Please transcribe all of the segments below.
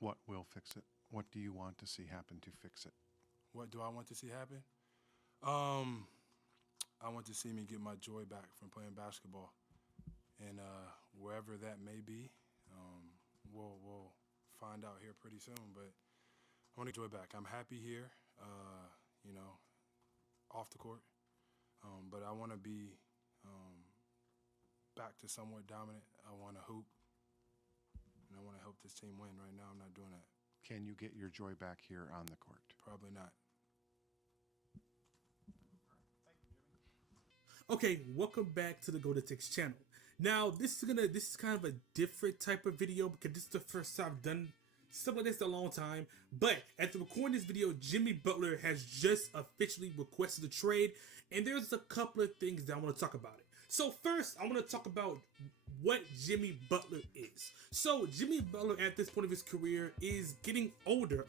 What will fix it? What do you want to see happen to fix it? What do I want to see happen? Um, I want to see me get my joy back from playing basketball, and wherever that may be, we'll find out here pretty soon. But I want to joy back. I'm happy here, you know, off the court, but I want to be back to somewhat dominant. I want to hoop, and I want to help this team win. Right now, I'm not doing that. Can you get your joy back here on the court? Probably not. Okay, welcome back to the Go to Text channel. Now, this is kind of a different type of video because this is the first time I've done something like this in a long time. But after recording this video, Jimmy Butler has just officially requested a trade, and there's a couple of things that I want to talk about it. So first, I want to talk about what Jimmy Butler is. So Jimmy Butler at this point of his career is getting older.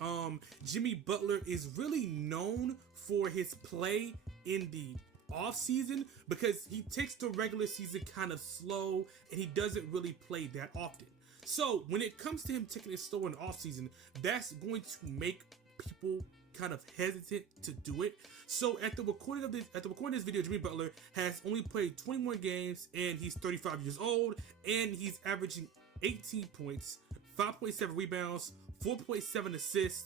Jimmy Butler is really known for his play in the off season because he takes the regular season kind of slow and he doesn't really play that often. So when it comes to him taking it slow in the off season, that's going to make people kind of hesitant to do it. So at the recording of this video, Jimmy Butler has only played 21 games and he's 35 years old and he's averaging 18 points, 5.7 rebounds, 4.7 assists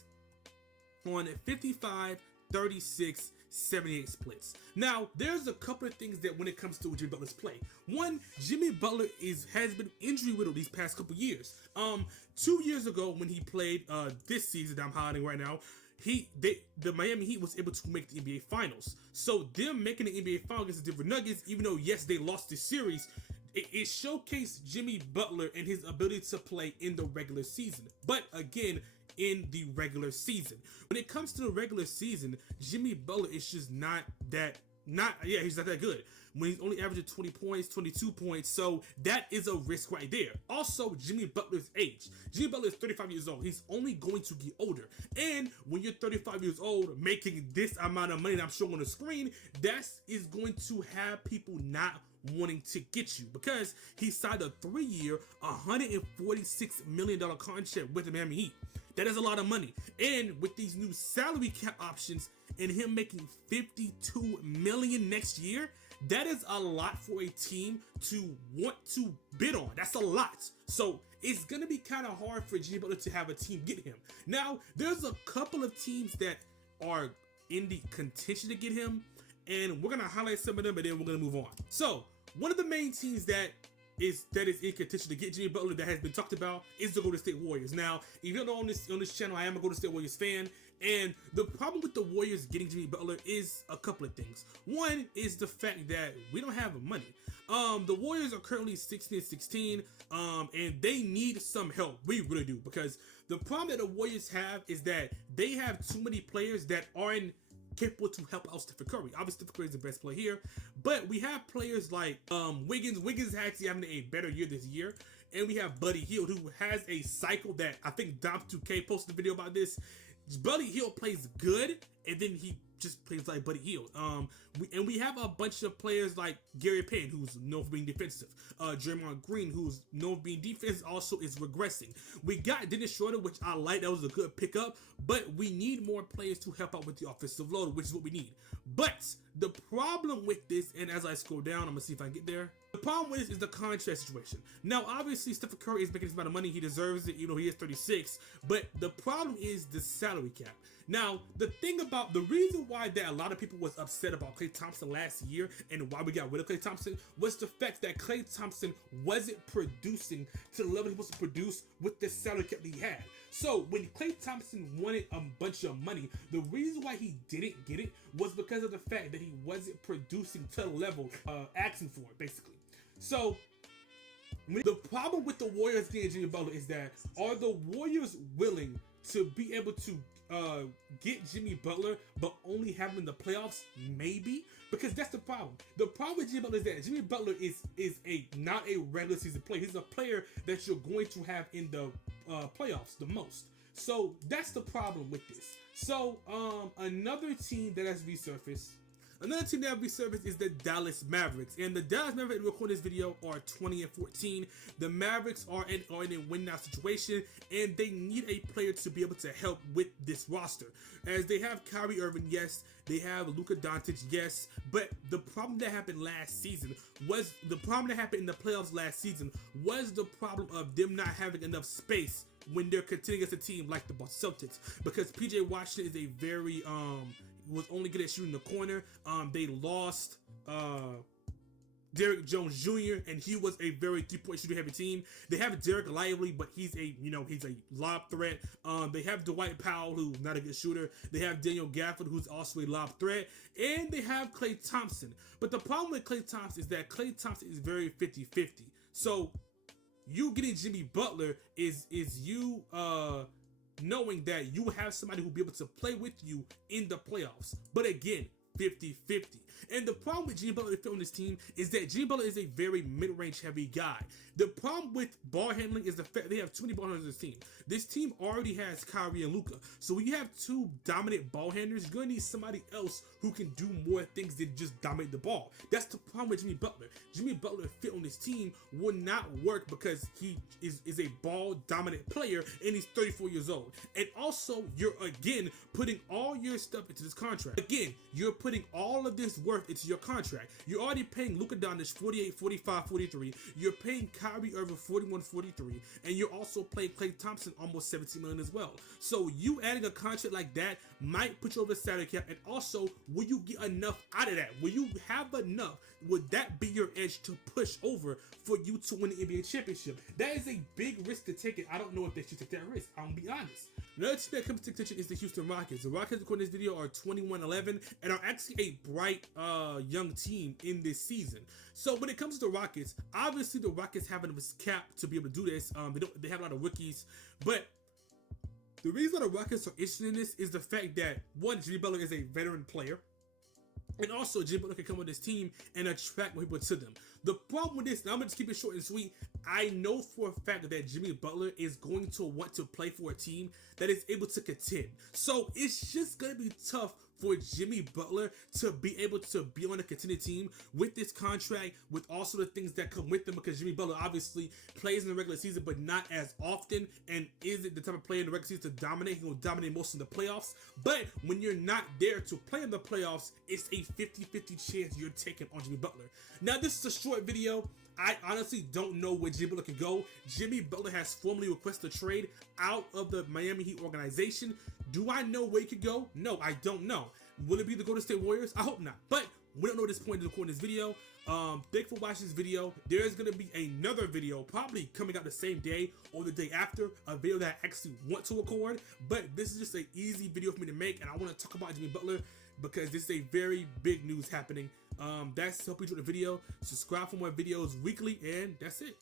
on 55, 36, 78 splits. Now, there's a couple of things that when it comes to Jimmy Butler's play. One, Jimmy Butler has been injury riddled these past couple years. 2 years ago when he played this season that I'm highlighting right now, the Miami Heat was able to make the NBA Finals. So them making the NBA Finals against the Denver Nuggets, even though yes they lost the series, it showcased Jimmy Butler and his ability to play in the regular season. But again, in the regular season. When it comes to the regular season, Jimmy Butler is just he's not that good. When he's only averaging 20 points, 22 points, so that is a risk right there. Also, Jimmy Butler's age. Jimmy Butler is 35 years old. He's only going to get older. And when you're 35 years old, making this amount of money that I'm showing on the screen, that is going to have people not wanting to get you because he signed a 3-year, $146 million contract with the Miami Heat. That is a lot of money. And with these new salary cap options and him making $52 million next year, that is a lot for a team to want to bid on. That's a lot. So it's going to be kind of hard for Jimmy Butler to have a team get him. Now, there's a couple of teams that are in the contention to get him, and we're going to highlight some of them, and then we're going to move on. So one of the main teams that is in contention to get Jimmy Butler that has been talked about is the Golden State Warriors. Now, if you don't know on this channel, I am a Golden State Warriors fan, and the problem with the Warriors getting Jimmy Butler is a couple of things. One is the fact that we don't have money. The Warriors are currently 16-16, and they need some help. We really do, because the problem that the Warriors have is that they have too many players that aren't capable to help out Stephen Curry. Obviously, Stephen Curry is the best player here, but we have players like Wiggins. Wiggins is actually having a better year this year, and we have Buddy Hield, who has a cycle that I think Dom2K posted a video about this. Buddy Hield plays good, and then he just plays like Buddy Hield. We have a bunch of players like Gary Payne, who's known for being defensive. Draymond Green, who's known for being defensive, also is regressing. We got Dennis Schroeder, which I like. That was a good pickup. But we need more players to help out with the offensive load, which is what we need. But the problem with this, and as I scroll down, I'm going to see if I can get there. The problem with this is the contract situation. Now, obviously, Stephen Curry is making this amount of money. He deserves it, he is 36. But the problem is the salary cap. Now, the reason why that a lot of people was upset about Klay Thompson last year and why we got rid of Klay Thompson was the fact that Klay Thompson wasn't producing to the level he was supposed to produce with the salary cap that he had. So when Klay Thompson wanted a bunch of money, the reason why he didn't get it was because of the fact that he wasn't producing to the level asking for it, basically. So the problem with the Warriors getting Jimmy Butler is that, are the Warriors willing to be able to get Jimmy Butler but only have him in the playoffs? Maybe, because that's the problem. The problem with Jimmy Butler is that Jimmy Butler is not a regular season player. He's a player that you're going to have in the playoffs the most. So that's the problem with this. So another team that has resurfaced Another team that will be serviced is the Dallas Mavericks. And the Dallas Mavericks, recording this video, are 20-14. The Mavericks are in a win-now situation, and they need a player to be able to help with this roster. As they have Kyrie Irving, yes. They have Luka Doncic, yes. But the problem that happened last season was the problem that happened in the playoffs last season was the problem of them not having enough space when they're competing against a team like the Boston Celtics, because PJ Washington is a very was only good at shooting the corner. They lost Derrick Jones Jr. and he was a very three-point shooter heavy team. They have Derek Lively, but he's a lob threat. They have Dwight Powell, who's not a good shooter. They have Daniel Gafford, who's also a lob threat, and they have Klay Thompson. But the problem with Klay Thompson is that Klay Thompson is very 50-50. So you getting Jimmy Butler is you knowing that you have somebody who will be able to play with you in the playoffs. But again, 50-50. And the problem with Jimmy Butler on this team is that Jimmy Butler is a very mid-range heavy guy. The problem with ball handling is the fact they have too many ball handlers on this team. This team already has Kyrie and Luka. So when you have two dominant ball handlers, you're going to need somebody else who can do more things than just dominate the ball. That's the problem with Jimmy Butler. Jimmy Butler fit on this team will not work because he is a ball dominant player and he's 34 years old. And also, you're again putting all your stuff into this contract. Again, you're putting all of this worth into your contract. You're already paying Luka Doncic 48, 45, 43. You're paying Kyrie Irving 41, 43. And you're also paying Klay Thompson almost 17 million as well. So you adding a contract like that might put you over the salary cap. And also, will you get enough out of that? Will you have enough? Would that be your edge to push over for you to win the NBA championship? That is a big risk to take, and I don't know if they should take that risk. I'm gonna be honest. Another team that comes to contention is the Houston Rockets. The Rockets, according to this video, are 21-11 and are actually a bright young team in this season. So when it comes to the Rockets, obviously the Rockets have enough cap to be able to do this. They have a lot of rookies, but the reason the Rockets are interested in this is the fact that, one, Jimmy Butler is a veteran player. And also, Jimmy Butler can come on this team and attract more people to them. The problem with this, and I'm going to just keep it short and sweet, I know for a fact that Jimmy Butler is going to want to play for a team that is able to contend. So it's just going to be tough for Jimmy Butler to be able to be on a contending team with this contract, with also the things that come with them, because Jimmy Butler obviously plays in the regular season, but not as often, and isn't the type of player in the regular season to dominate. He will dominate most in the playoffs, but when you're not there to play in the playoffs, it's a 50-50 chance you're taking on Jimmy Butler. Now, this is a short video. I honestly don't know where Jimmy Butler could go. Jimmy Butler has formally requested a trade out of the Miami Heat organization. Do I know where he could go? No, I don't know. Will it be the Golden State Warriors? I hope not. But we don't know at this point in recording this video. Thank you for watching this video. There's going to be another video probably coming out the same day or the day after, a video that I actually want to record. But this is just an easy video for me to make, and I want to talk about Jimmy Butler because this is a very big news happening. That's hope you enjoyed the video. Subscribe for more videos weekly, and that's it.